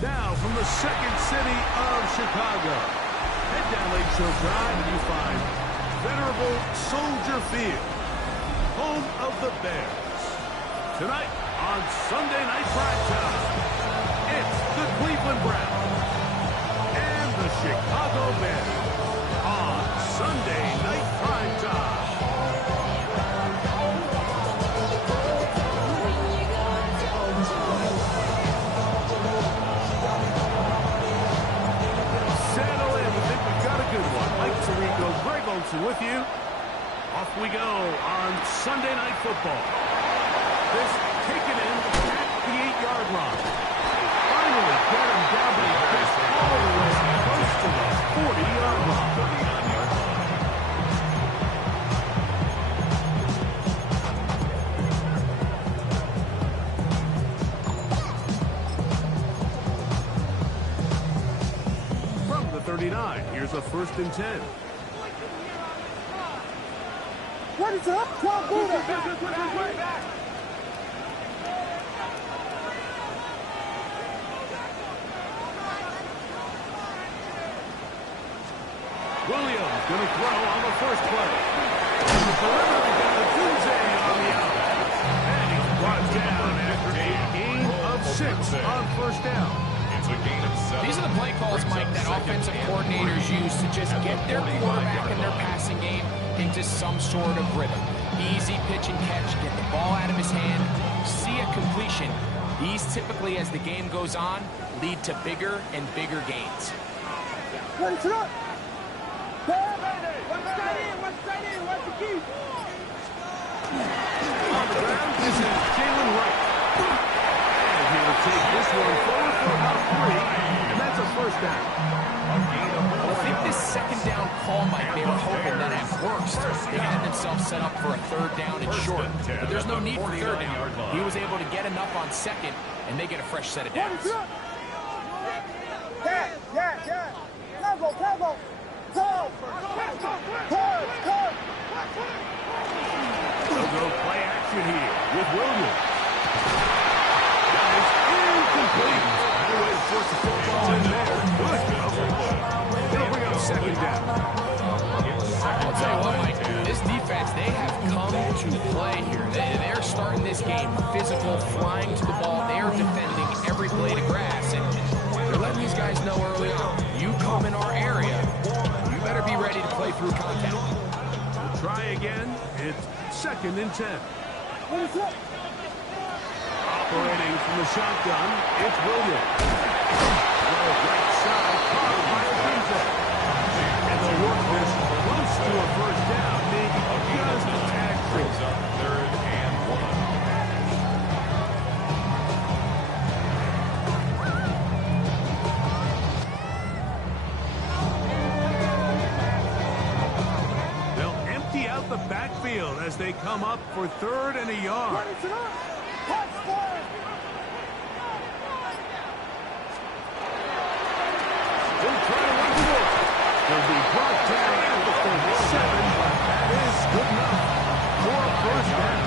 Now, from the second city of Chicago, head down Lakeshore Drive and you find venerable Soldier Field, home of the Bears. Tonight on Sunday Night Primetime, it's the Cleveland Browns and the Chicago Bears on Sunday Night Primetime. Greg Olsen with you. Off we go on Sunday Night Football. This taken in at the 8-yard line. Finally get him down, but he gets all the way close to the 40-yard line. From the 39, here's a 1st and 10. What is up? Come move it. Williams going to throw on the first play. Delivery down to Tunze on the out. And he's brought down after a gain of 6 on 1st down. It's a gain of 7. These are the play calls, Mike, that offensive coordinators use to just get their quarterback and their passing game into some sort of rhythm. Easy pitch and catch, get the ball out of his hand, see a completion. These typically, as the game goes on, lead to bigger and bigger gains. One straight in, what's the key? On the ground, this is Jalen Wright. And he'll take this one forward for about 3, and that's a 1st down. I think this 2nd down call, Mike, they were hoping that at worst they had themselves set up for a 3rd down and short. But there's no need for 3rd down. He was able to get enough on 2nd, and they get a fresh set of downs. Yeah. Cover. They'll go play action here with Williams. That is incomplete. No way to force the football in there. Good coverage. They'll bring up 2nd down. I'll tell you what, Mike, this defense, they have come to play here. They're starting this game physical, flying to the ball. They are defending every blade of grass, and they're letting these guys know early on, you come in our area, you better be ready to play through contact. We'll try again. It's 2nd and 10. Operating from the shotgun, it's Williams. Right side, caught by Tunze. And they'll work this close to a 1st down, maybe just a tag short. 3rd and 1. They'll empty out the backfield as they come up for 3rd and a yard. They'll be brought down at the 37, but that is good enough for a 1st down.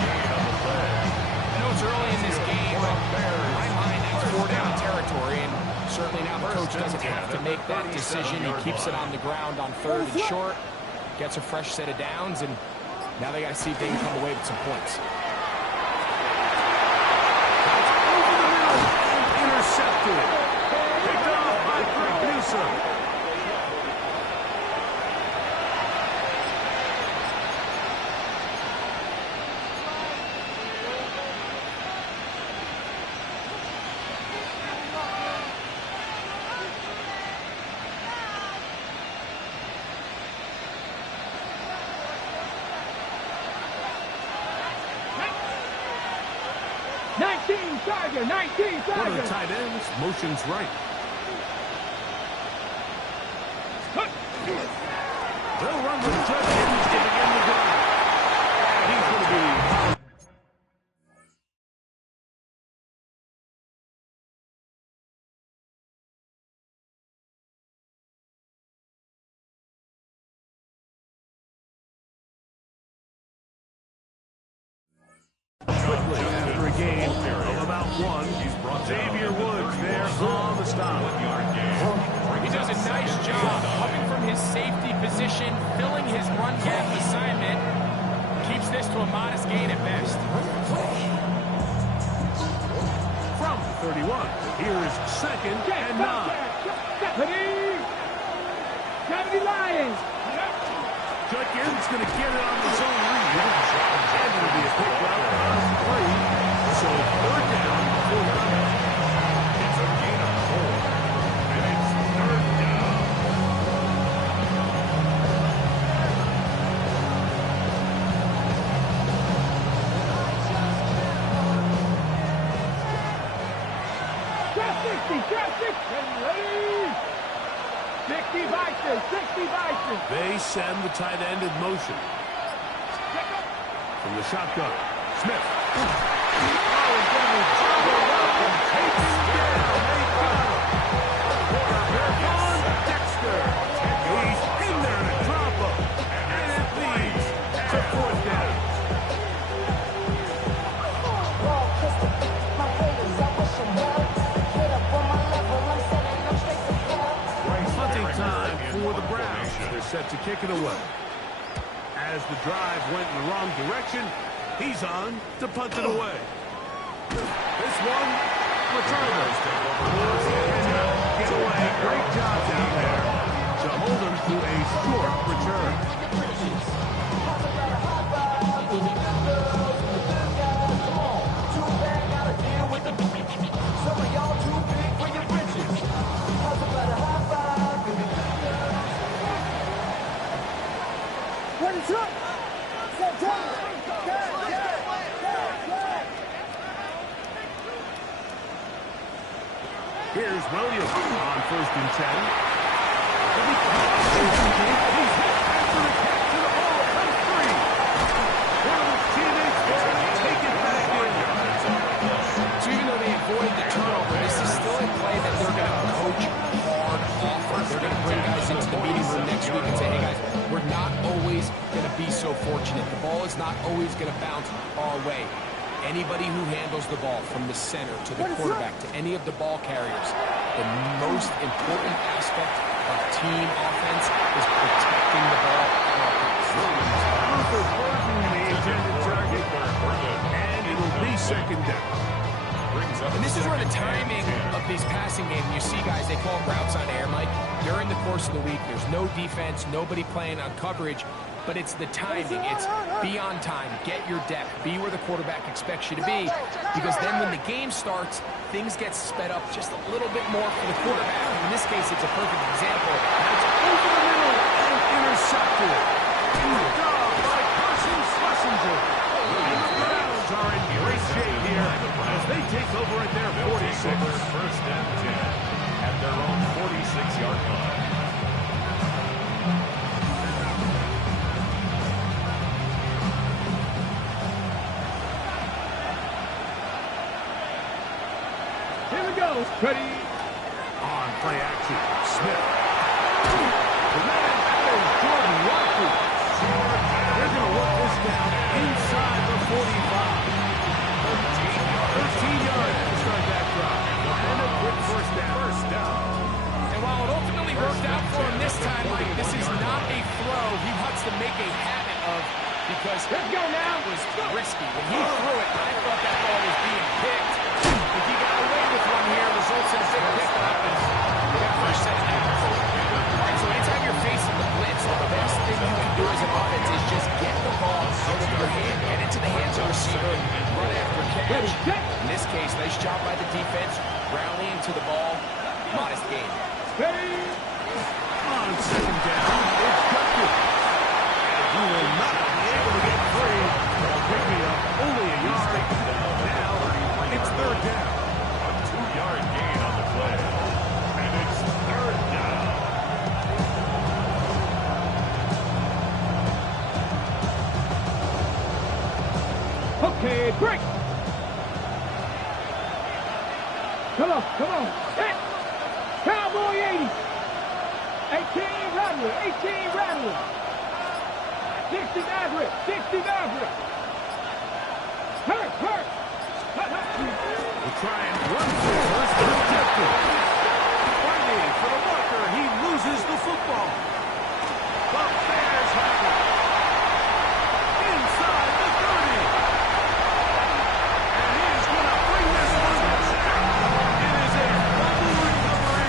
I know it's early in this game, but in my mind, that's 4-down territory, and certainly now the coach doesn't have to make that decision. He keeps it on the ground on 3rd and short, gets a fresh set of downs, and now they got to see if they can come away with some points. That's over the middle and intercepted. Picked off by Greg Newsome. One of the tight ends motions right. They'll run with Judkins to begin the drive. And he's going to be... Quickly, after a gain of about one, Xavier Woods there on the stop. He does a nice job coming from his safety position, filling his run gap assignment. Keeps this to a modest gain at best. From 31, here's 2nd and 9. Deputy Lions. Judkins going to get it on his own read. And it'll be a pick route on 3. So 3rd down, 4. It's a gain of 4. And it's 3rd down. Drop 60. Ready. 60 Bison. They send the tight end in motion. From the shotgun, Smith. Oh, he's going to be jumbled up and taken down. They got him. They're on Dexter. He's in there to drop him. And it leads to 4th down. Hunting time for the Browns. They're set to kick it away. As the drive went in the wrong direction, he's on to punt it away. This one, returners. Get away. Great job down there to hold him to a short return. What is up? Here's Williams on 1st and 10. He's hit after the catch to the ball. Comes free. One of his teammates there to take it back in. So even though they avoided the turnover, this is still a play that they're going to coach hard off of. They're going to bring guys into the meeting room next week and say, hey guys, we're not always going to be so fortunate. The ball is not always going to bounce our way. Anybody who handles the ball from the center to the quarterback to any of the ball carriers, the most important aspect of team offense is protecting the ball on offense. Ruther Burton, the intended target, and it'll be 2nd down. And this is where the timing of these passing games, you see guys, they call them routes on air, Mike. During the course of the week, there's no defense, nobody playing on coverage, but it's the timing. It's be on time, get your depth, be where the quarterback expects you to be, because then when the game starts, things get sped up just a little bit more for the quarterback. In this case, it's a perfect example. It's over the middle and intercepted. Dog by Carson Schlesinger. The Browns are in great shape here as they take over at their 46. 1st and 10 at their own 46-yard line. Here we go. Ready. On play action, Smith. The man is Jordan Watkins. They're going to work this down inside the 45. 13 yards to start that drive. And a quick 1st down. And while it ultimately worked out for him this time, Mike, this is not a throw he wants to make a habit of, because Let's go now. it was risky. When he threw it, I thought that ball was being picked. If he got away with one here, results in a big pickup, and we got first set of downs. All right, so anytime you're facing the blitz, the best thing you can do as an offense is just get the ball out of your hand, get into the hands of the receiver, run after catch. In this case, nice job by the defense, rallying to the ball, modest gain. Ready. On 2nd down, it's Judkins. And he will not be able to get free. Pick me up only a yard. Now it's 3rd down. A 2-yard gain on the play. And it's 3rd down. Ted, break. Come on, come on. Hit. Cowboy 80. 18 Radley, 18 Radley. 60 Maverick, 60 Maverick. Hurt. We'll try and run first, rejected. Fighting for the marker, he loses the football. The Bears have it. Inside the 30. And he's going to bring this one down. It is a fumble recovery.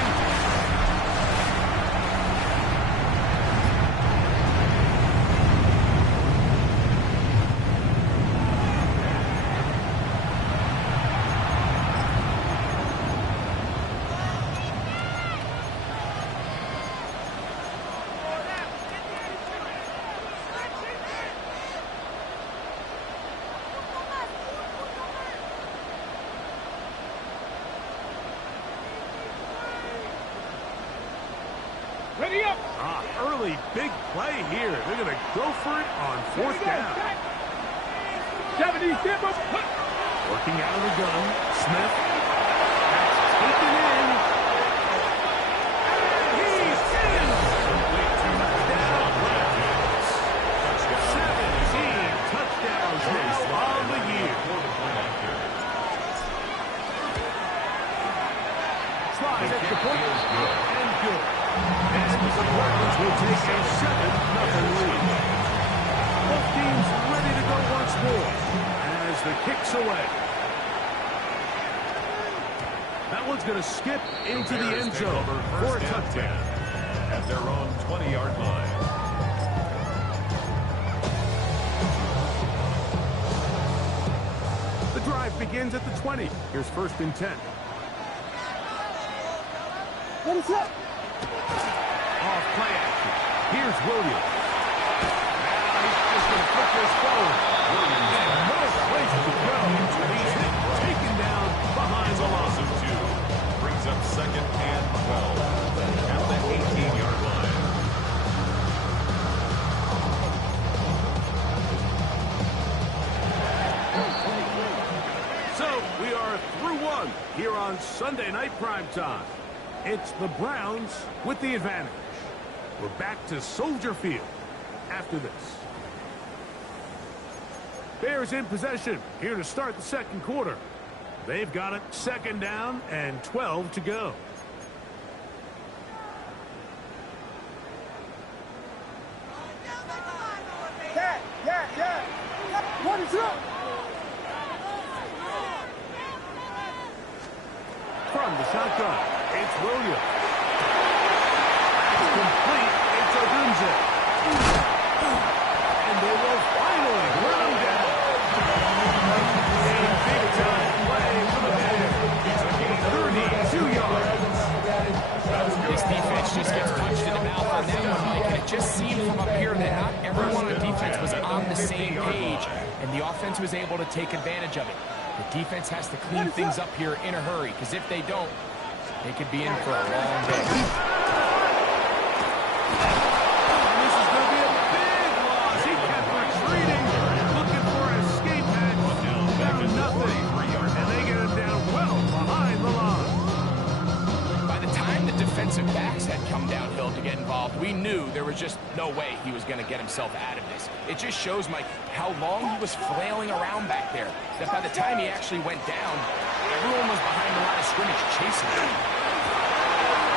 Ready up. Early big play here. They're going to go for it on fourth down. 70 Simba. Working out of the gun. Smith. That's taken in. And he's in. Touchdown. 17 touchdowns now on the year. Slide at the point. And good. And the Browns will take a 7-0 lead. Both teams ready to go once more as the kick's away. That one's going to skip into the end zone for a touchdown. At their own 20-yard line. The drive begins at the 20. Here's 1st and 10. What is up? Off play action. Here's Williams. Now he's just going to flip this forward. And no place to go. He's hit, taken down behind the Loss line. of 2. Brings up 2nd and 12. At the 18-yard line. So we are through one here on Sunday Night Primetime. It's the Browns with the advantage. We're back to Soldier Field after this. Bears in possession here to start the second quarter. They've got it 2nd down and 12 to go. Yeah. What is up? From the shotgun, it's Williams. That's complete. It's Odunze. And they will finally run him down. A big-time play for the Bears. 32 yards. This defense just gets punched in the mouth on that one, Mike, and it just seemed from up here that not everyone on defense was on the same page, and the offense was able to take advantage of it. The defense has to clean things up here in a hurry, because if they don't, they could be in for a long day. And this is going to be a big loss. He kept retreating, looking for an escape hatch. Found nothing. And they get him down well behind the line. By the time the defensive backs had come downhill to get involved, we knew there was just no way he was going to get himself out of this. It just shows, Mike, how long he was flailing around back there, that by the time he actually went down, everyone was behind the line of scrimmage chasing him.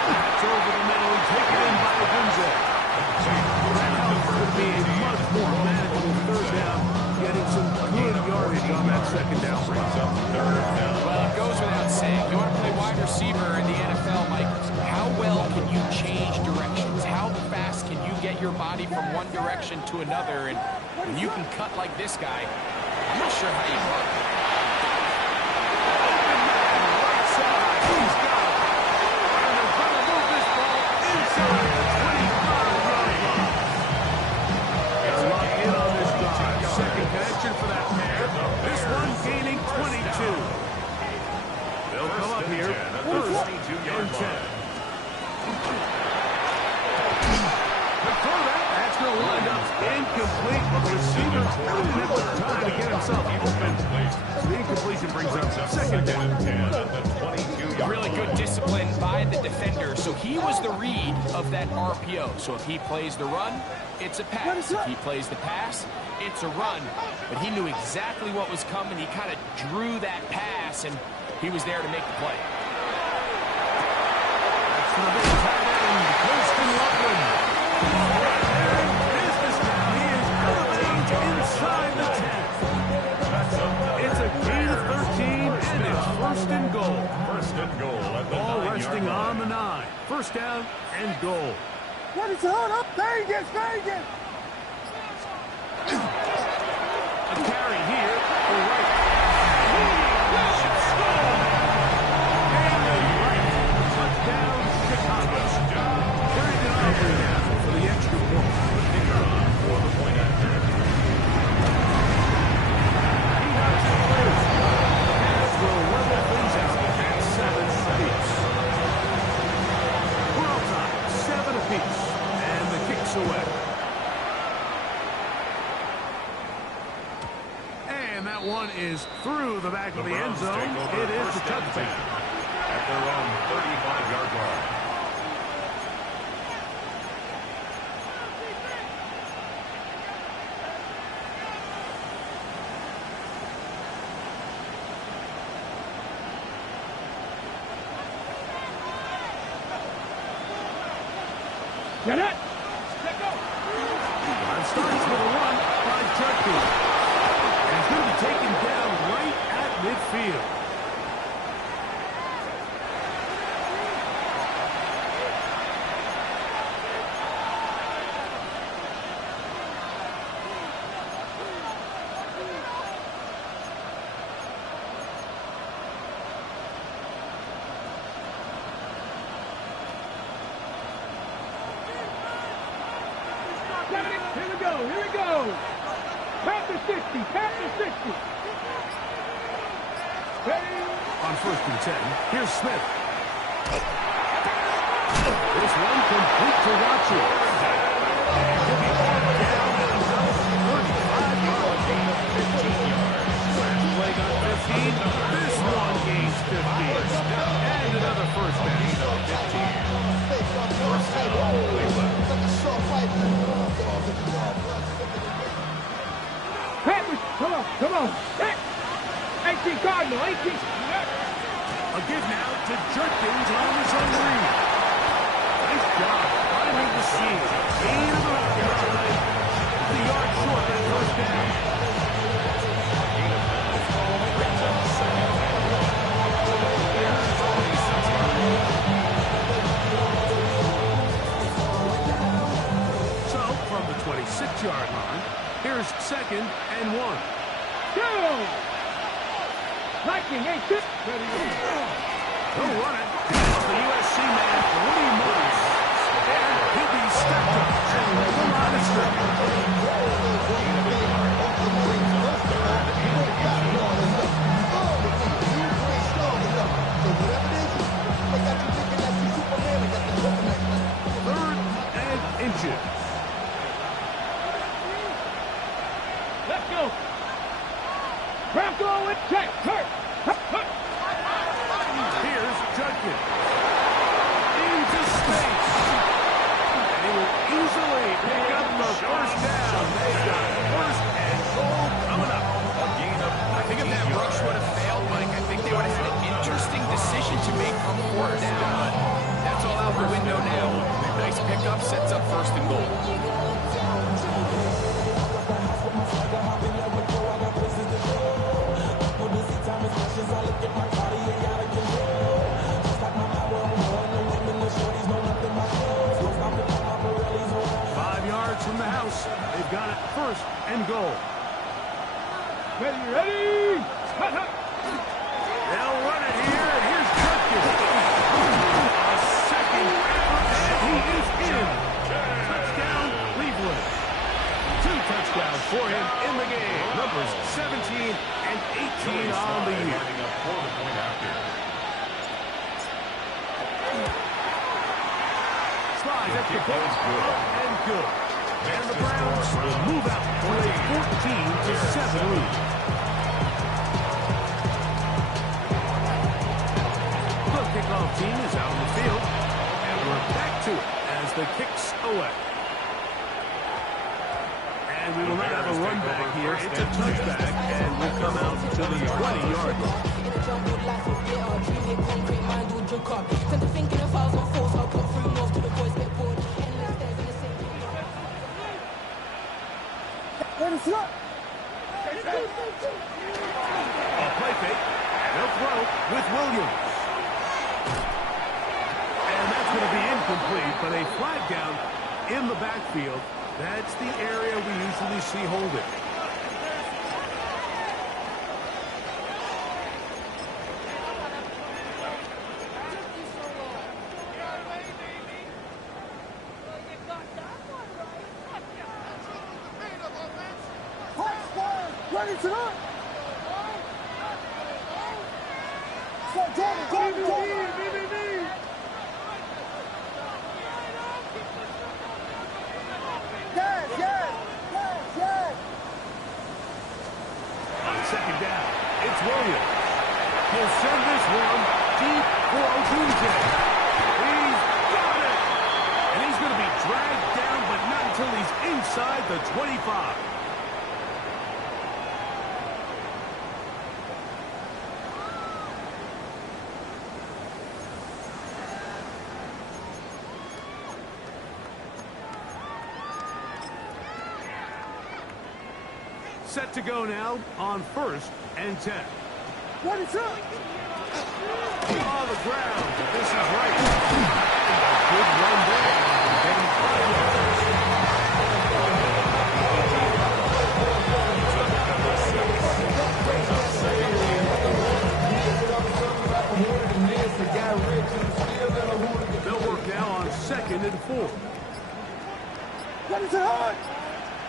That's over the middle, taken in by Odunze. That could be a much more manageable 3rd down, getting some good yardage on that 2nd down. Well, it goes without saying. You want to play wide receiver in the NFL, Mike, how well can you change directions? How fast can you get your body from one direction to another? And when you can cut like this guy, I'm not sure how you work. Right side, he's got it. And they're going to move this ball inside the 25-yard line. It's locked in on this drive. 2nd connection for that pair. This one gaining 22. They'll come up here, 1st and 10. The quarterback, that's going to wind up incomplete. complete, but the receiver didn't have enough time to get himself open. The incompletion brings up second down. Really good discipline by the defender. So he was the read of that RPO. So if he plays the run, it's a pass. If he plays the pass, it's a run. But he knew exactly what was coming. He kind of drew that pass, and he was there to make the play. That's the big tight end, Winston Loveland. Business now. He is elevated inside the 10. It's a gain of 13, and it's first and goal. First and goal at the 9-yard line. Ball resting on the 9. First down and goal. What is hold up? Vegas, Vegas. A carry here for Wright. He will score. And the Wright. Touchdown, Chicago. Carrying it on now for the extra point. Kicker on for the point after. He knocks it loose. As will level things out at 7 apiece. We're all time, 7 apiece. And the kick's away. And that one is through the back of the end zone. It is a touchdown. At their own 35-yard line. Get it. Drive starts with a run by Judkins. And he's going to be taken down right at midfield. Here we go, here we go. Panther 60, Panther 60. Ready? On first and 10, here's Smith. This one complete to Watson. And he'll be brought down at about 35 yards. Gain of 15 yards. Last play got 15. This one gains 15. And another first down. Gain of 15. First down, Cleveland. Panthers, come on, come on. Hey, 18 Cardinal, 18. A give now to Judkins on his own read. Nice job finding the seam. Gain of about 9. The yard short at first down. Gain of 9 brings up second and 1. Bears 26 yards. So, from the 26-yard line, here's second and 1. Go! Lightning, 18. He'll run it. It's the USC man, Woody Morris. And he'll be stepped up and the line of scrimmage. Third and inches. Let's go. Bronco with check. Hurt. Here's Judkins. Into space. And he will easily pick up the first down. They've got first and goal coming up. A gain of I think if that rush would have failed, Mike, I think they would have had an interesting decision to make from fourth down. That's all out the window now. Nice pickup, sets up first and goal. From the house, they've got it first and goal. Ready? Hut, hut. They'll run it here, and here's Judkins. A second effort, and he is in. Touchdown, Cleveland. 2 touchdowns for him in the game. Numbers 17 and 18 on the year. lining up for the point after. Slides at the post, and good. And the Browns will move out for a 14-7 lead. The kickoff team is out on the field, and we're back to it as the kick's away. And we will not have a run back here. It's a touchback, and we'll come out to the 20-yard line. A play fake, and they'll throw with Williams. And that's going to be incomplete, but a flag down in the backfield. That's the area we usually see holding. Second down, it's Williams. He'll send this one deep for Odunze. He's got it! And he's going to be dragged down, but not until he's inside the 25. Set to go now on 1st and 10. What is up? On the ground. This is right. Good run there. Getting 5 yards. They'll work now on 2nd and 4. What is it on?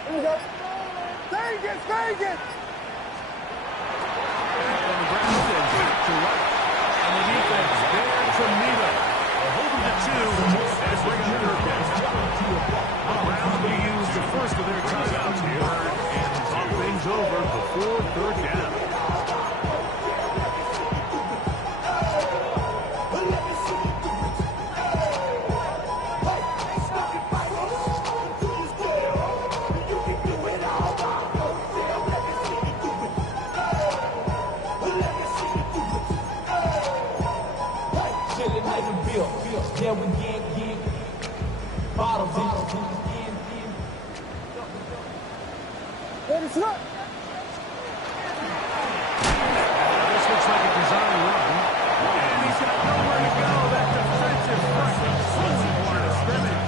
Here we go. Vegas, Vegas! Back on the ground and back to right. And the defense there to meet him. A hold of the 2 as bring up 3rd down. The Browns will use the first of their timeouts here and talk things over before 3rd down. Yeah, we get bottles in. What is up? This looks like a design run. And he's got nowhere to go. That defensive front is fully part of scrimmage.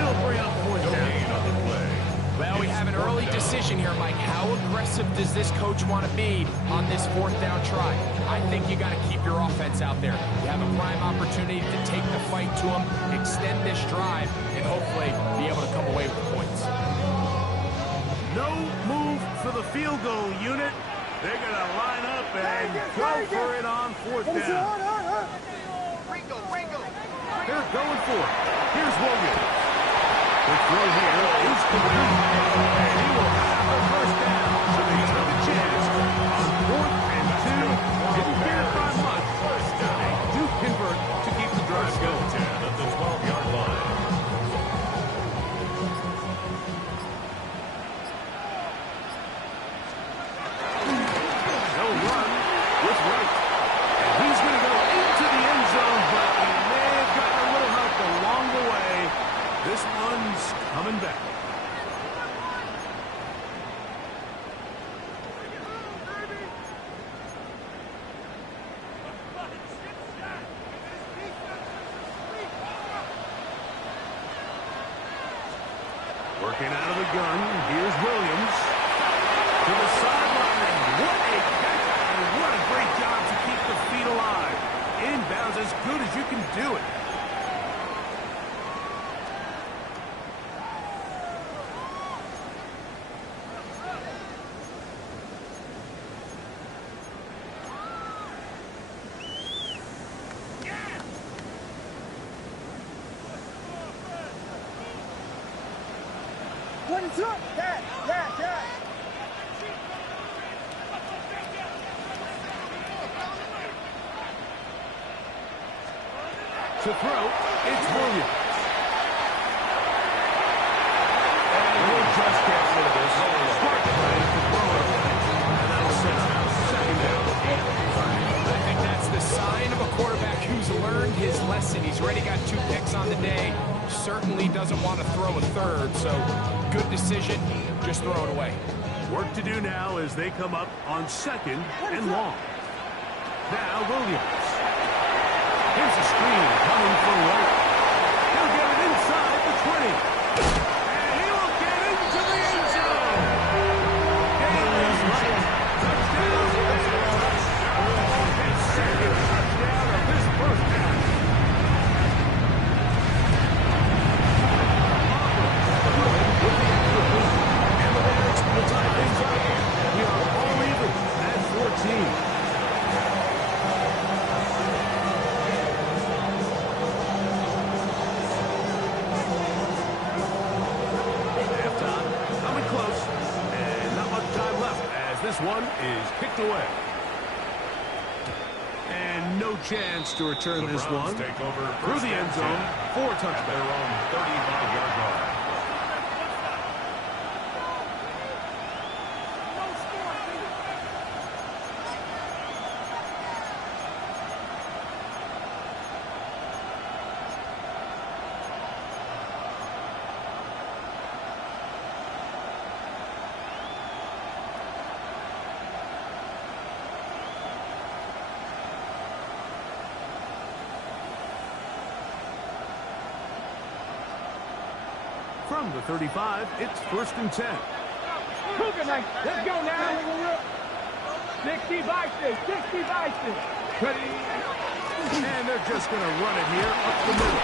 It'll bring up 4th down on the play. Well, we have an early decision here, Mike. How aggressive does this coach want to be on this 4th down try? I think you got to keep your offense out there. You have a prime opportunity to take the fight to them, extend this drive, and hopefully be able to come away with points. No move for the field goal unit. They're going to line up and go for it on 4th down. They're going for it. Here's Williams. The throw here is complete. And he will have the 1st down. So they took a chance on 4th and 2. Didn't verify much. They do convert to keep the drive going. 10 at the 12-yard line. They'll run with Wright. And he's going to go into the end zone, but he may have gotten a little help along the way. This one's coming back. Working out of the gun, here's Williams to the sideline, and what a catch, and what a great job to keep the feet alive. Inbounds as good as you can do it. 22. Yeah. To throw, it's Williams. And we'll just get rid of this. Smart play to throw it away. And that'll set up second down. I think that's the sign of a quarterback who's learned his lesson. He's already got 2 picks on the day. Certainly doesn't want to throw a third, so good decision. Just throw it away. Work to do now as they come up on second and long. Now Williams. Here's a screen coming from White. He'll get it inside the 20. And he will get into the end zone. Game is right. Touchdown. His second touchdown of his first half. With the extra point. And the Bears will tie things up. We are all even at 14. This one is kicked away. And no chance to return this one. Take over Through the end zone for a touchdown. Their own 35-yard line. From the 35, it's 1st and 10. Let's go now. 60 Bison. Ready? And they're just going to run it here up the middle.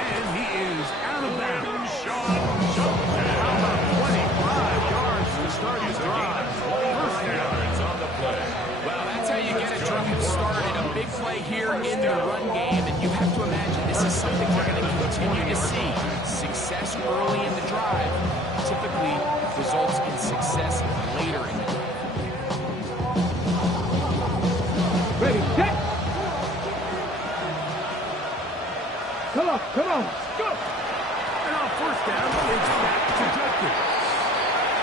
And he is out of bounds. How about 25 yards to start his drive? First down. On the play. Well, that's how you get a drive started. A big play here in the run game, and you have to imagine this is something we're going to continue to see. Success early in the drive typically results in success later in the drive. Ready, set. Come on, go. And on first down, it's back to Judkins.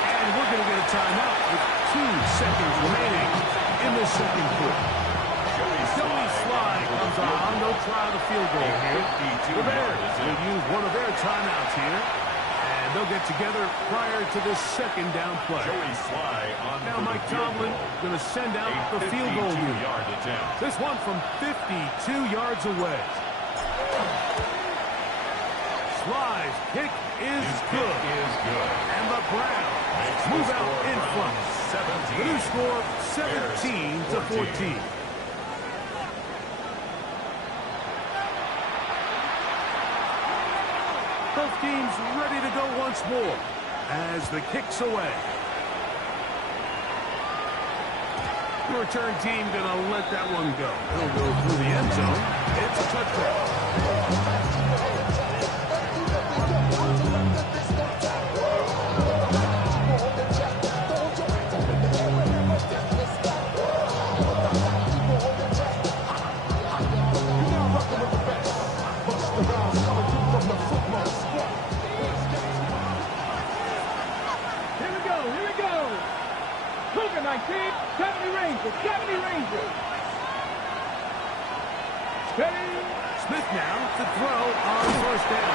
And we're going to get a timeout with 2 seconds remaining in the second quarter. Joey Slye comes on. They'll try the field goal here. The Bears will use one of their timeouts here. And they'll get together prior to this second down play. Joey Slye on Now Mike Tomlin going to send out the field goal unit. attempt. This one from 52 yards away. Slye's kick is good. And the Browns move out in front. The new score, 17-14. Both teams ready to go once more as the kick's away. The return team going to let that one go. He'll go through the end zone. It's a touchdown. Here we go. Cougar 19, 70 Rangers. Steady. Smith now to throw on first down.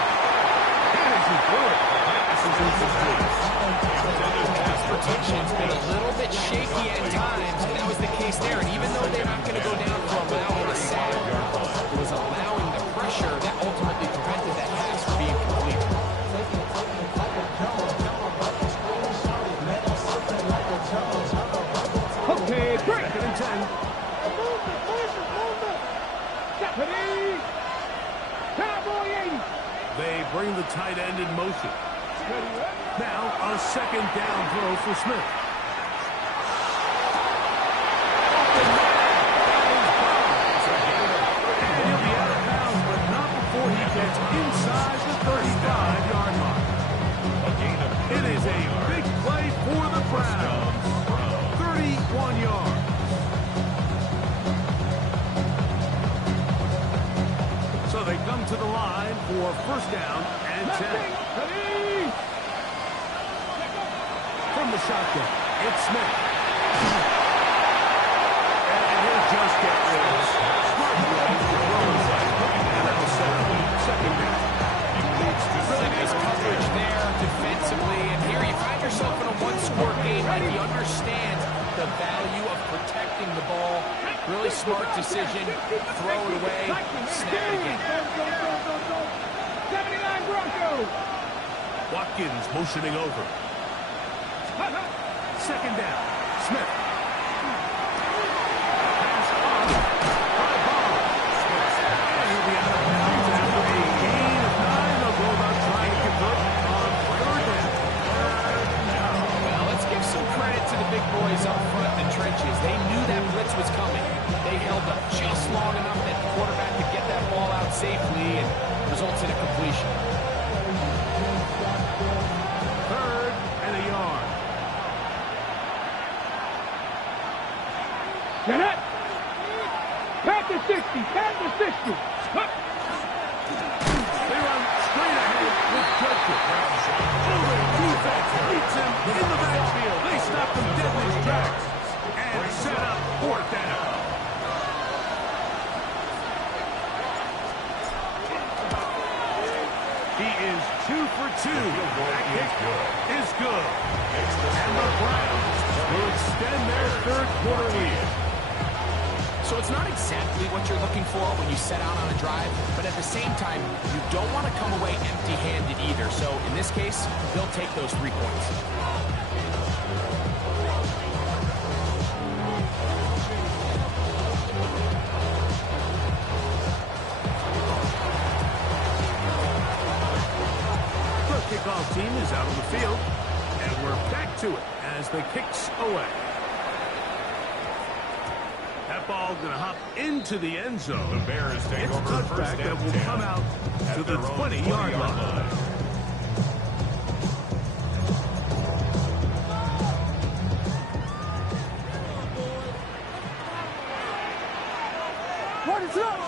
And as he threw it, the pass is incomplete. Pass protection's been a little bit shaky at times, and that was the case there. And even though they're not going to go down for allowing a sack, it was allowing the pressure that ultimately prevented that pass from being complete. Okay, break. 2nd and 10. Steady. Cowboy 80. They bring the tight end in motion. Now a second down throw for Smith. And he'll be out of bounds, but not before he gets inside the 35-yard line. A gain of It is a big play for the Browns. 31 yards. So they come to the line for first down and 10. From the shotgun, it's Smith. And he'll just get rid. Smart play to throw inside. And that'll set up second down. Really nice coverage there defensively. And here you find yourself in a one-score game. Like he understands the value of protecting the ball. Really smart decision. Throw it away. Snap it again. 79 Broncos. Watkins motioning over. Second down. Smith. Pass off by Barnes. And he'll be out of bounds after a gain of 9. They'll go about trying to convert on third down. Well, let's give some credit to the big boys up front in the trenches. They knew that blitz was coming. They held up just long enough that the quarterback could get that ball out safely and results in a completion. Third and a yard. Get it. Back to 60. Back to 60. They run straight ahead with pressure. Oh, the defense beats him in the backfield. They stop him dead in his tracks and set up fourth down. He is 2 for 2. That kick is good. And the Browns will extend their third quarter lead. So it's not exactly what you're looking for when you set out on a drive, but at the same time, you don't want to come away empty-handed either. So in this case, they'll take those 3 points. The kickoff team is out on the field, and we're back to it as the kick's away. That ball going to hop into the end zone. The Bears take It's a over first touchback that and will 10 come out at to the their own 20-yard 20-yard line. What is up?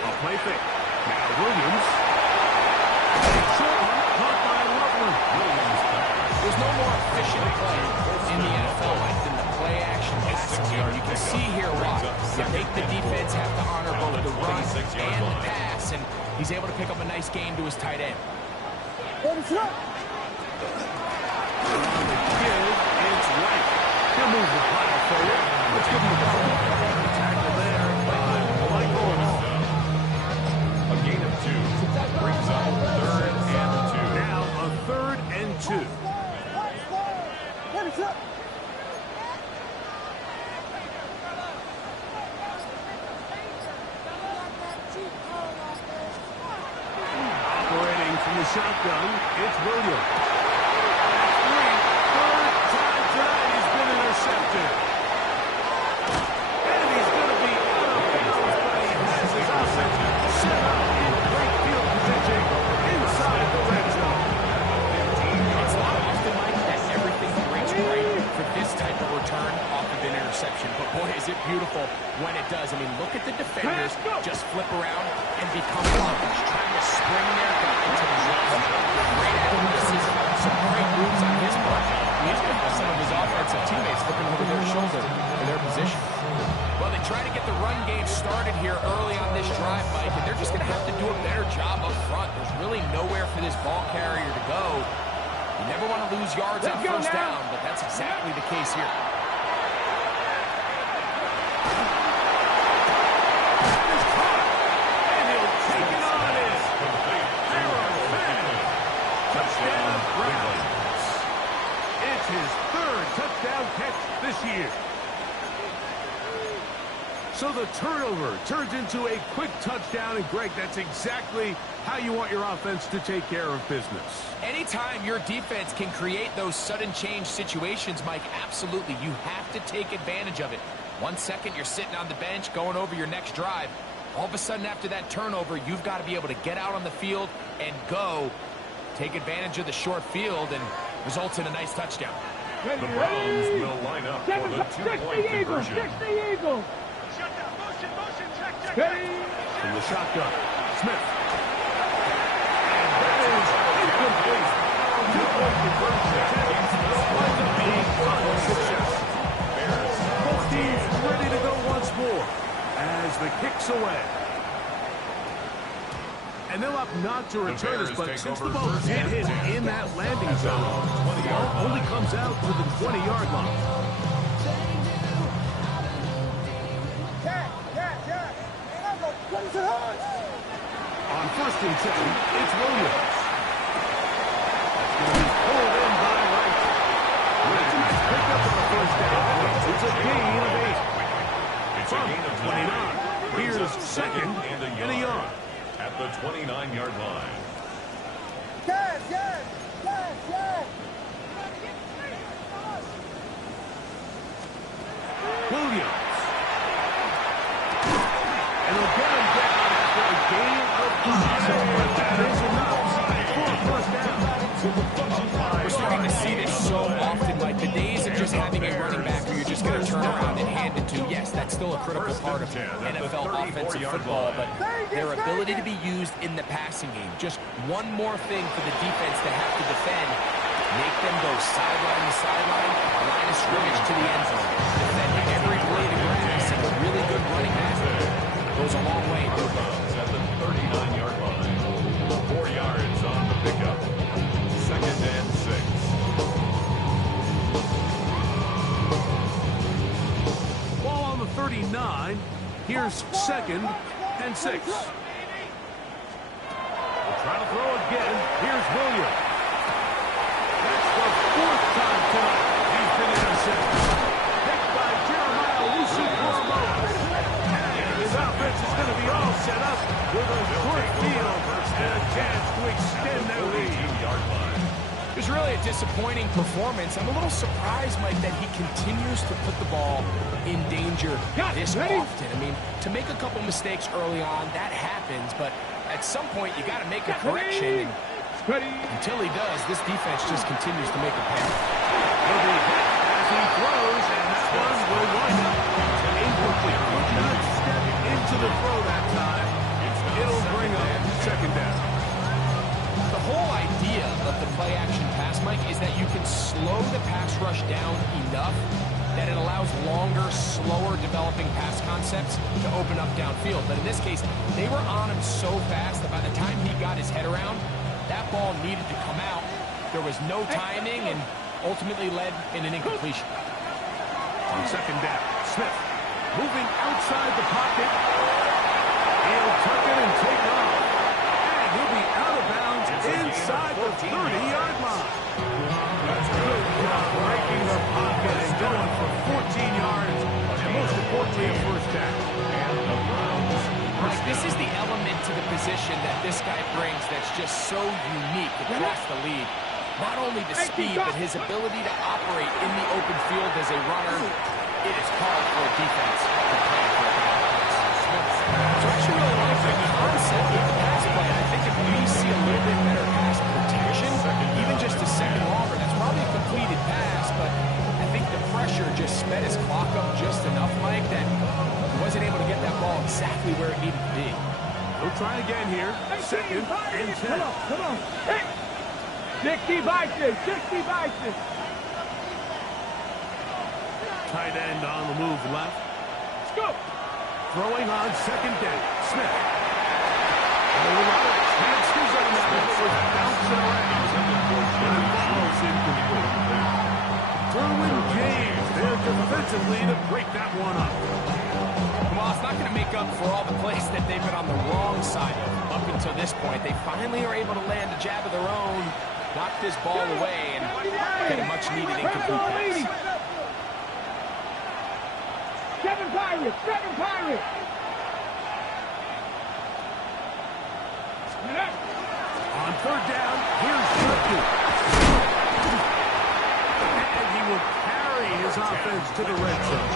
A play fake. Now Williams. Short one caught by Loveland. There's no more efficient play in the NFL than the play-action passing game. You can see here why. You make the defense have to honor both the run and the pass, and he's able to pick up a nice game to his tight end. What is up? It's right. He'll move the pile forward. Let's give him the ball. Tackle there by Michael. A gain of 2 brings up third and 2. Now a third and 2. What is up? Operating from the shotgun, it's Williams. Third time tonight he's been intercepted. And he's going to be out of bounds, but he has his offense set up in great field position inside the red zone. It's not often, Mike, that everything breaks right for this type of return off of an interception. But boy, is it beautiful when it does. I mean, look at the defenders just flip around and become blockers, trying to spring their guy to the run. Great athleticism, some great moves on his part. He's going to have some of his offensive teammates looking over their shoulder for their position. Well, they try to get the run game started here early on this drive, Mike, and they're just going to have to do a better job up front. There's really nowhere for this ball carrier to go. You never want to lose yards on first down, but that's exactly the case here. And he'll take it on in. Touchdown, Browns. It's his third touchdown catch this year. So the turnover turns into a quick touchdown, and Greg, that's exactly how you want your offense to take care of business. Anytime your defense can create those sudden change situations, Mike, absolutely, you have to take advantage of it. 1 second, you're sitting on the bench going over your next drive. All of a sudden, after that turnover, you've got to be able to get out on the field and go, take advantage of the short field, and results in a nice touchdown. The Browns will line up for the two-point conversion. From the shotgun, Smith. And that is incomplete. Two-point conversion winds up being unsuccessful. Both teams ready to go once more as the kick's away. And they'll opt not to return this, but since the ball did hit in that landing zone, the ball only comes out to the 20-yard line. On 1st and 10, it's Williams. That's going to be pulled in by Wright. That's a nice pickup on the first down. It's a gain of 8. From 29, here's second and a yard. At the 29-yard line. Williams. And they'll get him down after a gain of 5. That is enough for a first down. We're starting to see this so often, like the days of just having a running back where you're just going to turn around and hand it to. Yes, that's still a critical part of NFL offensive football, but their ability to be used in the passing game. Just one more thing for the defense to have to defend. Make them go sideline to sideline, line of scrimmage to the end zone. Defending every blade of grass and a really good running back goes a long way. At the 39-yard line. 4 yards on the pickup. 2nd and 6. Ball on the 39. Here's 2nd and 6. We'll try to throw again. Here's Williams. That's the 4th time tonight he's been intercepted. Picked by Jeremiah Owusu-Koramoah. And his offense is going to be all set up with a short field and a chance to extend their lead. 18-yard line. It was really a disappointing performance. I'm a little surprised, Mike, that he continues to put the ball in danger this often. I mean, to make a couple mistakes early on, that happens, but at some point you got to make a correction. And until he does, this defense just continues to make a pay. He'll be hit as he throws, and that one will wind up incomplete. He did not step into the throw that time. It'll bring up 2nd down. The whole idea of the play-action pass, Mike, is that you can slow the pass rush down enough that it allows longer, slower developing pass concepts to open up downfield. But in this case, they were on him so fast that by the time he got his head around, that ball needed to come out. There was no timing and ultimately led in an incompletion. On 2nd down, Smith moving outside the pocket. He'll tuck it and take off. And he'll be out of bounds inside the 30-yard line. That's good job breaking the pocket and going for 14 yards. And most importantly, a first down. And the Browns. Mike, this is the element to the position that this guy brings that's just so unique across the league. Not only the speed, but his ability to operate in the open field as a runner. It is hard for a defense to play for a guy like this. So I actually really like the concept of the pass play. I think if we see a little bit better pass protection, even just a second longer, that's probably a completed pass, but I think the pressure just sped his clock up just enough, Mike, that he wasn't able to get that ball exactly where it needed to be. We'll try again here. 2nd and 10. Come on. Hey. 60 Vices. Tight end on the move left. Let's go. Throwing on 2nd down. Smith. A lot of chances on that one. It was bouncing around. And it falls incomplete. Derwin James there defensively to break that one up. Well, it's not going to make up for all the plays that they've been on the wrong side of up until this point. They finally are able to land a jab of their own, knock this ball away, and get a much-needed incomplete pass. 7 Pirates. On 3rd down, here's Judkins. And he will carry his Bengals offense to the red zone.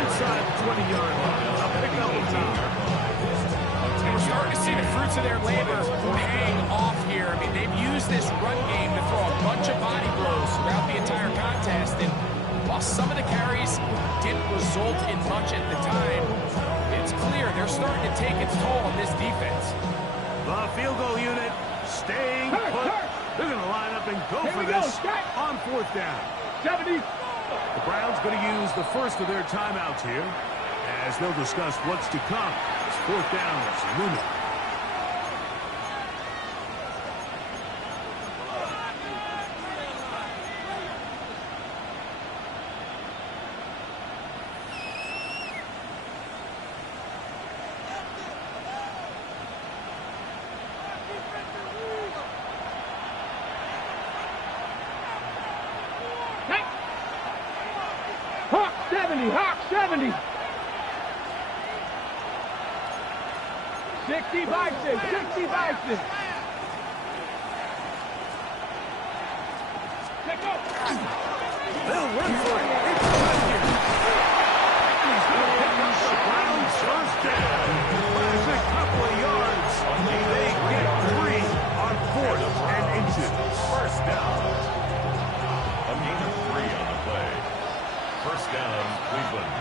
Inside the 20-yard line. A pickup of time. We're starting to see the fruits of their labor paying off here. I mean, they've used this run game to throw a bunch of body blows throughout the entire contest. And while some of the carries didn't result in much at the time, it's clear they're starting to take its toll on this defense. The field goal unit staying put. They're going to line up and go for this on fourth down. 70. The Browns going to use the first of their timeouts here as they'll discuss what's to come. As fourth down is looming. Hawk 70. Hawk 70. 60 Bison. 60 Bison. They'll run for it. It's Hopkins. He's going to pick up the Browns first down. That's a couple of yards. They get 3 on fourth and inches. First down. A gain of 3 on the play. First down, Cleveland.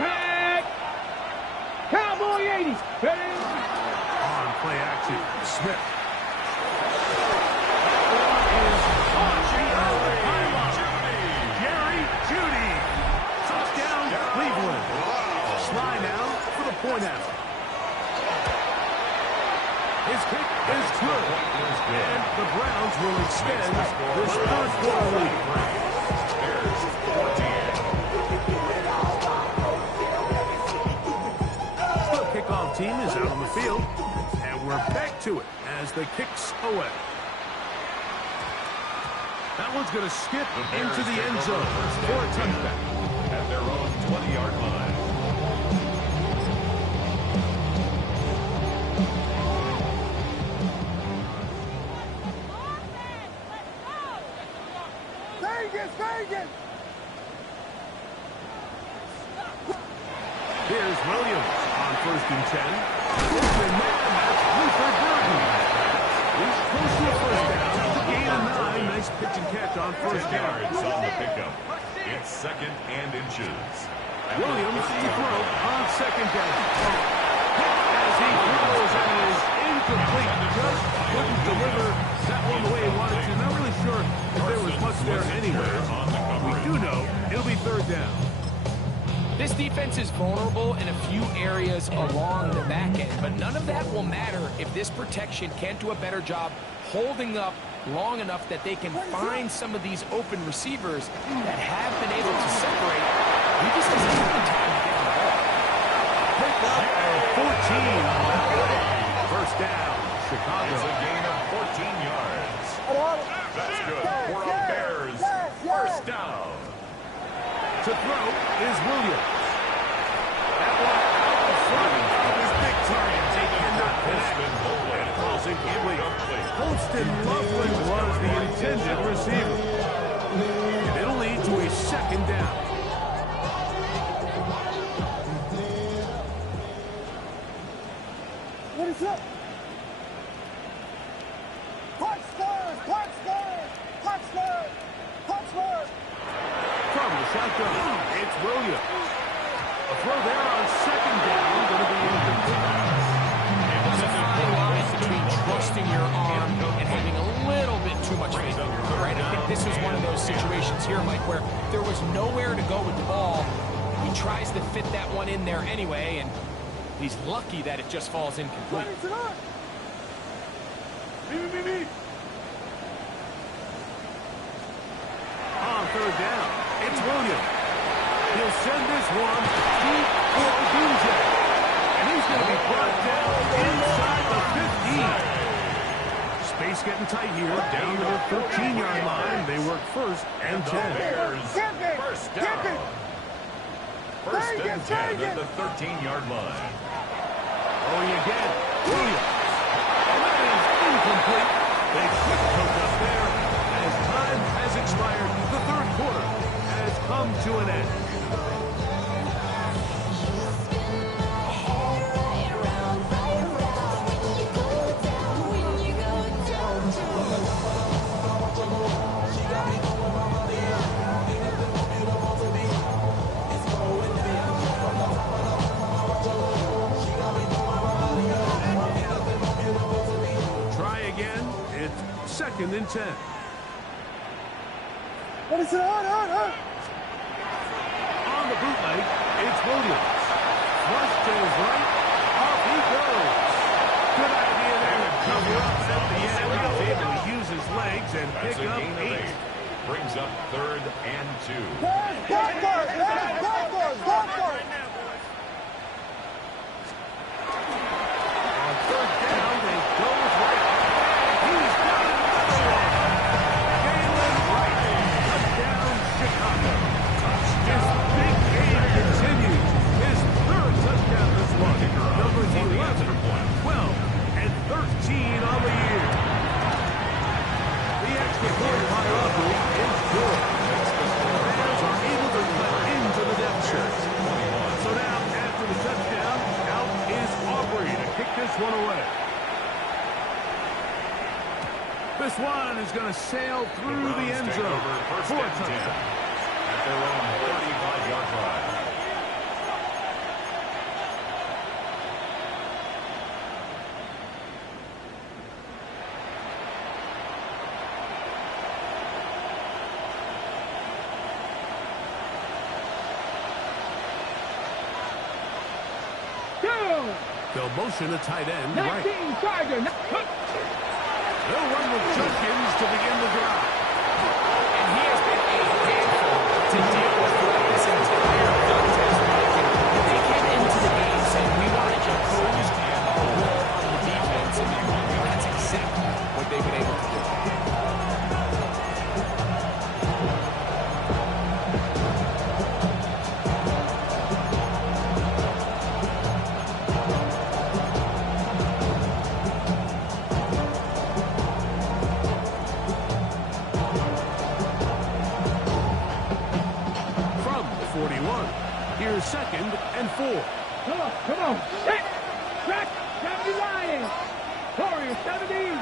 Tag. Cowboy 80. Ready? On play action, Smith. Jerry Jeudy. Touchdown, Cleveland. Sly now for the point out. His kick is good. And the Browns will extend this third quarter lead. Bears 14. The kickoff team is out on the field. And we're back to it as the kick's away. That one's going to skip into the end zone for a touchback. At their own 20-yard line. Vegas. Vegas. Here's Williams on first and 10. Open man, that's Rutherford Burton. He's close to a first down. Gain of 9. Nice pitch and catch on first 10 down. yards on the pickup. It's second and inches. Williams to throw on second down. As he throws and is incomplete. Just couldn't deliver that one the way he wanted to. Not really sure if there was much there anywhere. We do know it'll be third down. This defense is vulnerable in a few areas along the back end, but none of that will matter if this protection can't do a better job holding up long enough that they can find some of these open receivers that have been able to separate. We just have to have the time to get the ball. Pick up of 14 on that play. First down, Chicago. It's a gain of 14 yards. That's good for a Bears first down. To throw is Williams. That one out in front of his big target. They cannot connect. And it falls incomplete. Holston Loveland was the intended receiver. And it'll lead to a second down. What is up? Punch third. Punch third. Punch third. Punch third. From the shotgun, it's Williams. A throw there on second down. Going to be incomplete. There's a fine line between trusting your arm and having a little bit too much faith in your arm, right? I think this was one of those situations here, Mike, where there was nowhere to go with the ball. He tries to fit that one in there anyway, and he's lucky that it just falls incomplete. On third down, it's Williams. He'll send this one deep for Dunjay. And he's going to be brought down inside the 15. Space getting tight here, down to the 13-yard line. They work first and 10. Bears first down. First and 10 at the 13-yard line. Going again, Williams. And that is incomplete. They couldn't hook up there as time has expired. The third quarter 2nd and 10. What is it on? On the bootleg, it's Williams. Flush to his right. Off he goes. Good idea there to cover up at the end. He's able to use his legs and pick up 8. Brings up 3rd and 2. Go for it! On 3rd down, they go with Wright. He's got another one. Jalen Wright. Touchdown, Chicago. His big game continues. His 3rd touchdown this one. Numbers 11, 12, and 13 on the year. The extra point by Aubrey is good. Bears are able to cut into the depth chart. So now, after the touchdown, out is Aubrey to kick this one away. This one is going to sail through the end zone for a touchdown. At their own 35-yard line. They'll motion a tight end 19 right. Tiger. They'll run with Jenkins to begin the drive. And he has been a handful to deal with throughout this entire contest. They came into the game saying we want to impose our will on the defense, and that's exactly what they've been able to do. Here's 2nd and 4. Come on. Set. Track. 70 Lions. Warriors 17.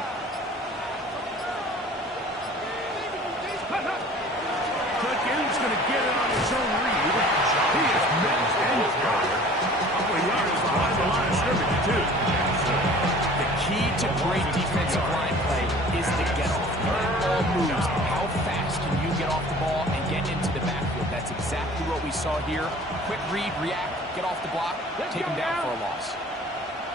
Jenkins going to get it on his own read. He is met and got it. Couple of yards behind the line of scrimmage, too. The key to great defensive line play is to get off. When the ball moves, how fast can you get off the ball and get into the backfield? That's exactly what we saw here. Quick read, react, get off the block, take him down for a loss.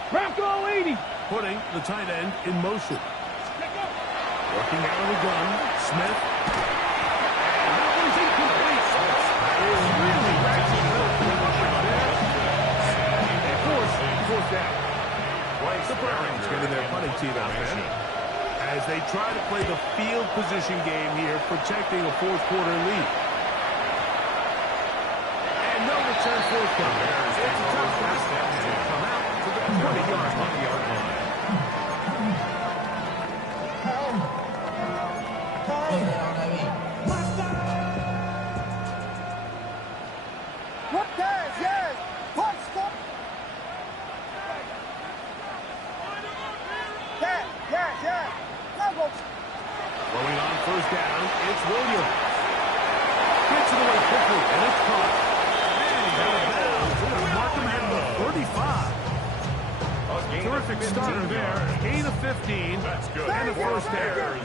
Bronco 80. Putting the tight end in motion. Working out of the gun, Smith. And that one's incomplete. Is really ratcheting it up there. And fourth down. The Browns getting their punting team out there as they try to play the field position game here, protecting a fourth-quarter lead. And no return forthcoming. It's a tough pass to come out to the 20-yard line. What guys? Yes! Punch, stop! Yeah! Go! Going on 1st down, it's Williams. Gets it away quickly, and it's caught. And he's out of bounds. We're going to mark him at the 35. Terrific starter there. Gain of 15. That's good. And a 1st down.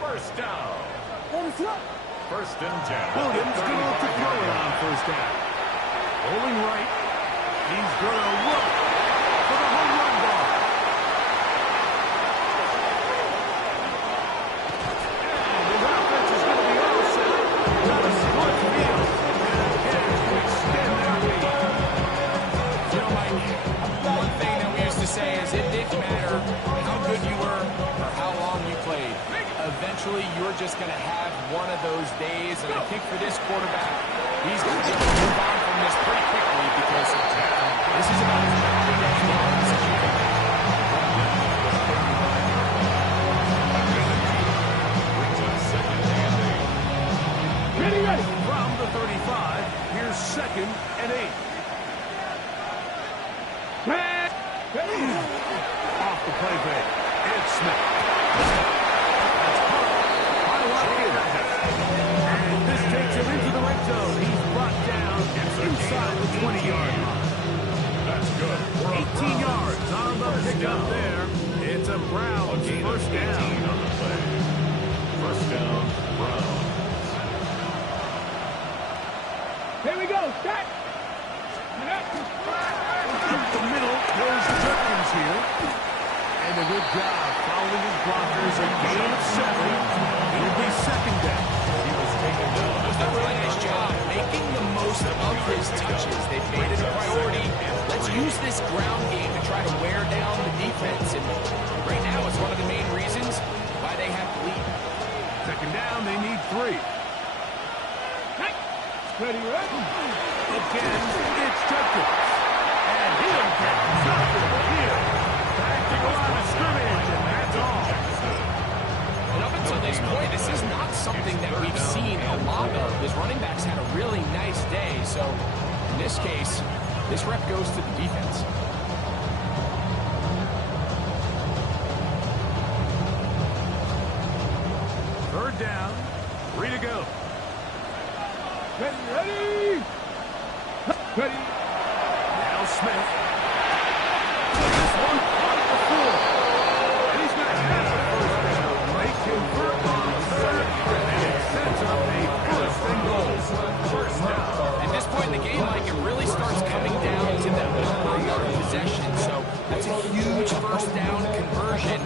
First down. First and 10. Williams going to look to throw it on 1st down. Rolling right. He's going to look for the home run ball. And his offense is going to be all set. Got a split field. And again, to extend their lead. You know, Mike, one thing that we used to say is it didn't matter how good you were or how long you played. Eventually, you're just going to have one of those days, and I think for this quarterback, he's going to be able to move on from this pretty quickly because this is about as many yards as you can have. Ready. From the 35, here's 2nd and 8. Track. Off the play fake. It's Smith. That's caught by Watkins. And this takes him into the red zone. He's brought down inside the 20-yard line. That's good. 18 yards on the pickup there. It's a Browns 1st down. On the play. First down, Browns. Here we go. Start. Up the middle goes Judkins here. And a good job following his blockers. A gain of 7. It'll be second down. He was taken down. Does a really nice job making the most of his touches. They've made it a priority. Let's use this ground game to try to wear down the defense. And right now, it's one of the main reasons why they have the lead. Second down, they need 3. Ready, ready. Again, it's Judkins. And he'll get nothing here. Back to go on the scrimmage, and that's all. And up until this point, this is not something that we've seen a lot of. His running backs had a really nice day. So in this case, this rep goes to the defense. Third down, 3 to go. Ready, ready. Ready. Now Smith. This one caught before. And he's going to have the first down. They convert on third, and it sets up a first and goal. First down. At this point in the game, Mike, it really starts coming down to that number of possession. So that's a huge first down conversion.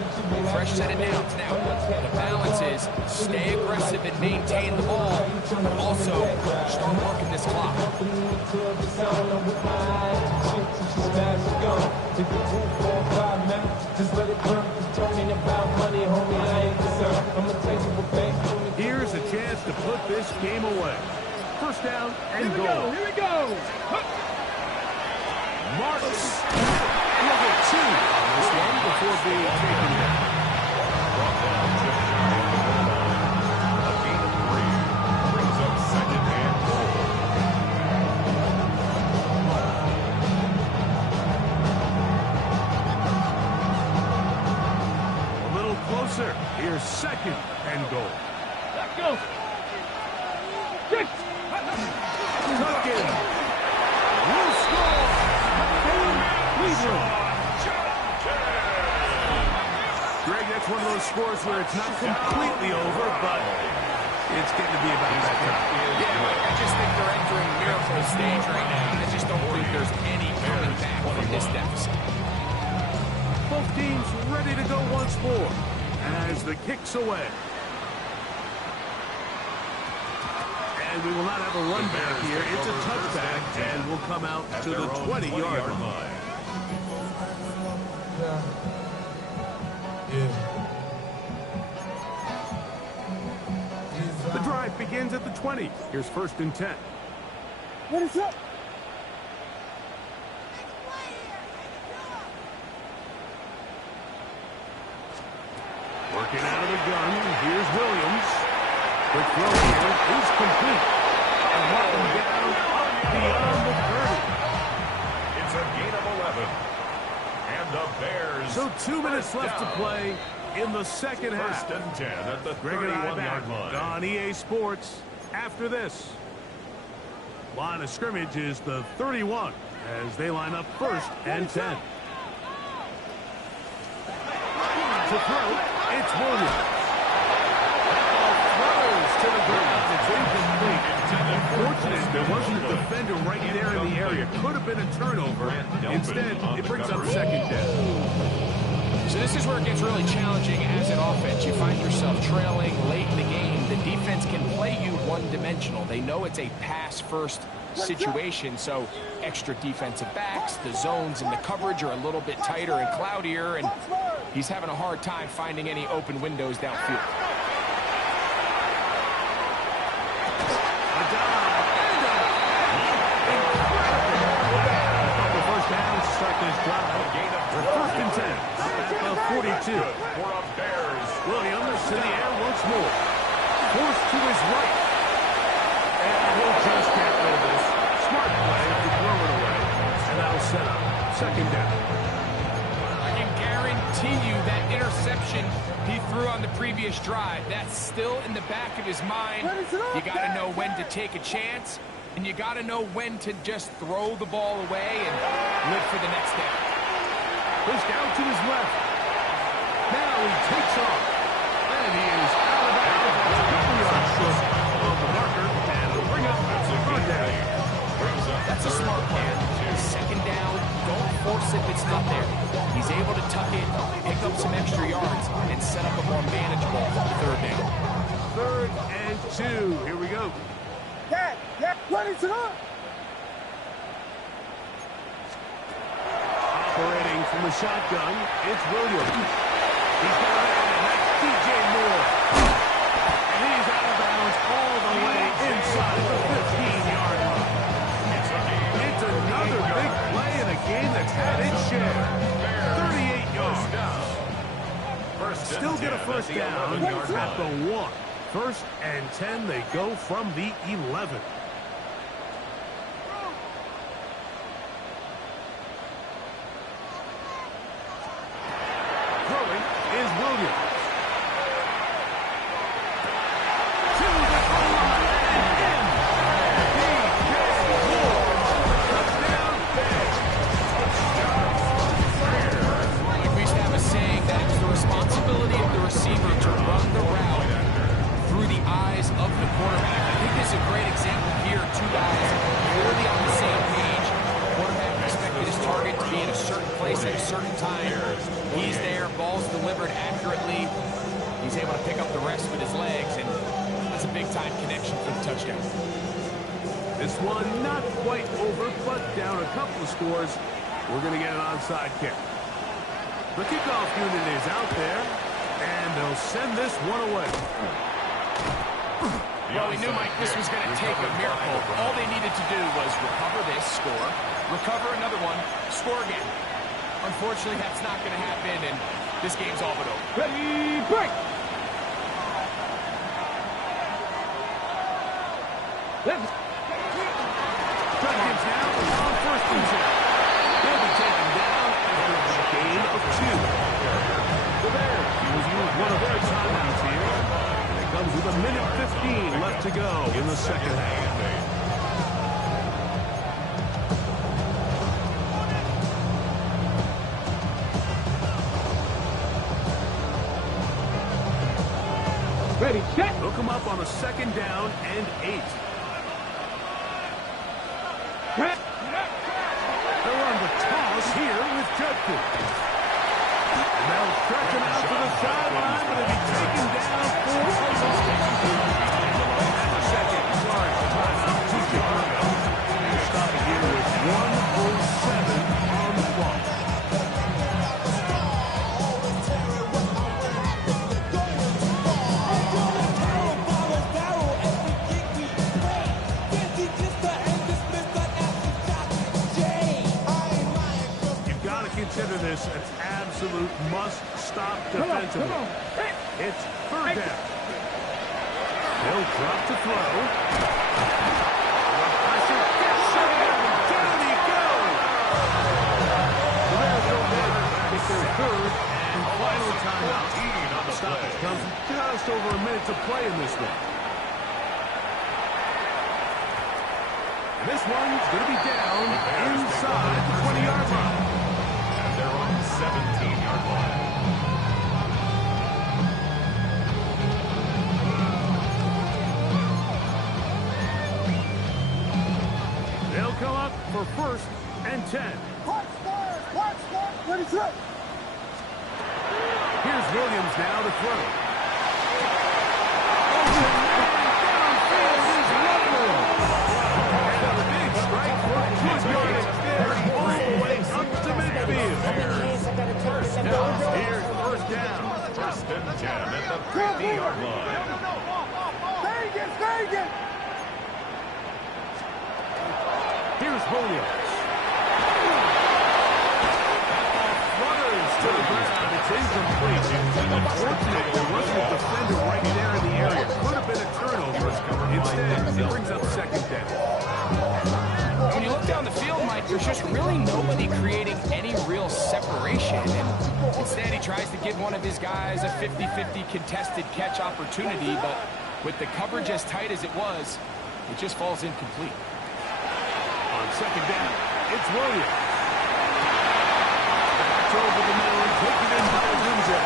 Fresh set of downs. Now, the balance is stay aggressive and maintain the ball, but also start working this clock. Here's a chance to put this game away. First down and goal. Here we go. Marks will get 2 on this one before being taken down. Brought down just shy of the goal line. A gain of 3 brings up second and goal. A little closer. Here's second and goal. Let's go. Six. Tuck in. Will score. Cleveland. Greg, that's one of those scores where it's not completely over, but it's getting to be about that time. Yeah, Mike, I just think they're entering miracle stage right now. I just don't think there's any coming back from this deficit. Both teams ready to go once more as the kick's away. And we will not have a run back here. It's a touchback, and will come out to the 20-yard line. The drive begins at the 20. Here's first and 10. What is up? Working out of the gun. Here's Williams. Quick throw here is complete. And one down up beyond the 30. It's a gain of 11. And the Bears. So 2 minutes left to play in the second half. First and 10 at the Greg and I 31-yard line. back on EA Sports after this. Line of scrimmage is the 31 as they line up first and 10. To throw, it's Williams. Throws to the ground. It's incomplete. Unfortunate there wasn't a defender right there in the area. Could have been a turnover. Instead, it brings up second down. So this is where it gets really challenging as an offense. You find yourself trailing late in the game. The defense can play you one-dimensional. They know it's a pass-first situation, so extra defensive backs, the zones and the coverage are a little bit tighter and cloudier, and he's having a hard time finding any open windows downfield. First down to start this drive. First and 10 at the 42. For a Bears. Williams in the air once more. Forced to his right. And he'll just get rid of this. Smart play to throw it away. And that'll set up second down. I can guarantee you that interception he threw on the previous drive, that's still in the back of his mind. You got to know when to take a chance, and you got to know when to just throw the ball away and live for the next down. Pushed out to his left. Now he takes off. And he is out of bounds force it if it's not there. He's able to tuck it, pick up some extra yards, and set up a more manageable third down. 3rd and 2. Here we go. Yeah, ready to go. Operating from the shotgun, it's Williams. He's got it, and that's DJ Moore. And he's out of bounds all the way inside the 15-yard line. It's another big play in a game that's had its share. 38 yards. Still get a first down at the 1. 1st and 10, they go from the 11. Throwing is Williams. To the goal line and in. DJ Moore. Touchdown, Bears. Like we used to have a saying that it's the responsibility of the receiver to run the route through the eyes of the quarterback. I think this is a great example here. Two guys clearly on the same page. Quarterback expected his target to be in a certain place at a certain time. He's there, ball's delivered accurately. He's able to pick up the rest with his legs, and that's a big-time connection for the touchdown. This one not quite over, but down a couple of scores. We're going to get an onside kick. The kickoff unit is out there, and they'll send this one away. Well, we knew, Mike, this was going to take a miracle. All they needed to do was recover this, score, recover another one, score again. Unfortunately, that's not going to happen, and this game's all but over. Ready, break! Let's Judkins now on 1st and 10. They'll be taken down after a gain of 2. The Bears will use one of their timeouts here. And it comes with 1:15 left to go in the second half. ready, set! Hook them up on a 2nd down and 8. Set! They'll run the toss here with Judkins. And they'll stretch him out to the sideline, but he'll be taken down for a loss. And the second charge timeout to Chicago. We'll stop it here with 1:07 on the clock. Consider this an absolute must-stop defensively. Come on. It's 3rd down. They'll drop to throw. Pressure gets down. Down he goes. The Bears go ahead. It's their 3rd and final timeout. Stoppage comes with just over a minute to play in this one. And this one's going to be down inside the 20-yard line. 17-yard line. They'll come up for 1st and 10. Watch stars, ready to go. Here's Williams now to throw. Open man downfield is Ludwig. And a big strike for good yardage there all the way up to midfield. Here's 1st down. 1st and 10 at the 50-yard line. Vegas! Here's Williams. Flutters to the ground. It's incomplete. Unfortunately, there wasn't a defender right there in the area. Could have been a turnover. Instead, it brings up 2nd down. When you look down the field, Mike, there's just really nobody creating any real separation. And instead, he tries to give one of his guys a 50-50 contested catch opportunity, but with the coverage as tight as it was, it just falls incomplete. On 2nd down, it's Williams. Back over the middle and taken in by Lindsay.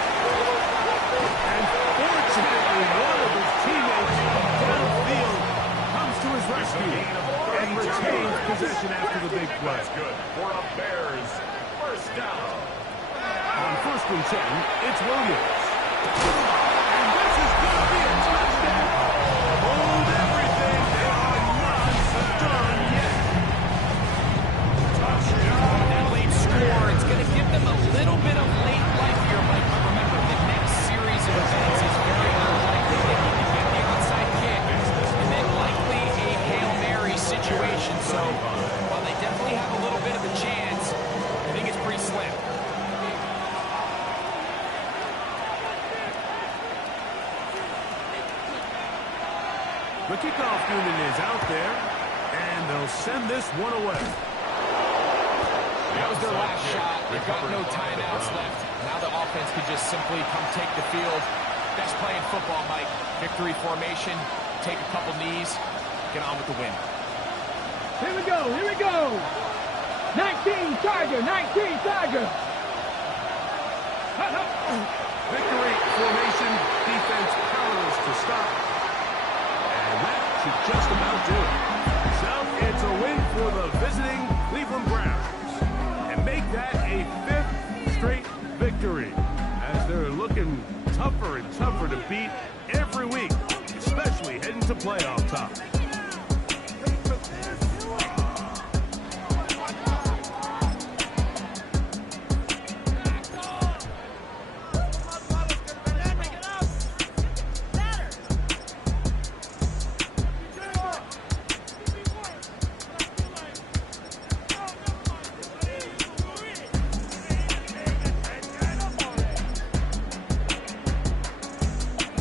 And fortunately, one of his teammates downfield comes to his rescue and retains possession after the big play. That's good for a Bears it's Williams. And this is going to be a touchdown. Hold everything. They are not done yet. Touchdown. That late score, it's going to give them a little bit of late life here, Mike. But remember, the next series of events is very unlikely. They need to get the onside kick, and then likely a Hail Mary situation. So while they definitely have a little bit of a chance, I think it's pretty slim. The kickoff unit is out there, and they'll send this one away. That was their last shot. They've got no timeouts left. Now the offense could just simply come take the field. Best play in football, Mike. Victory formation, take a couple knees, get on with the win. Here we go, here we go. 19 Tiger, 19 Tiger. Victory formation, defense powerless to stop. And that should just about do it. So it's a win for the visiting Cleveland Browns. And make that a 5th straight victory as they're looking tougher and tougher to beat every week, especially heading to playoff time.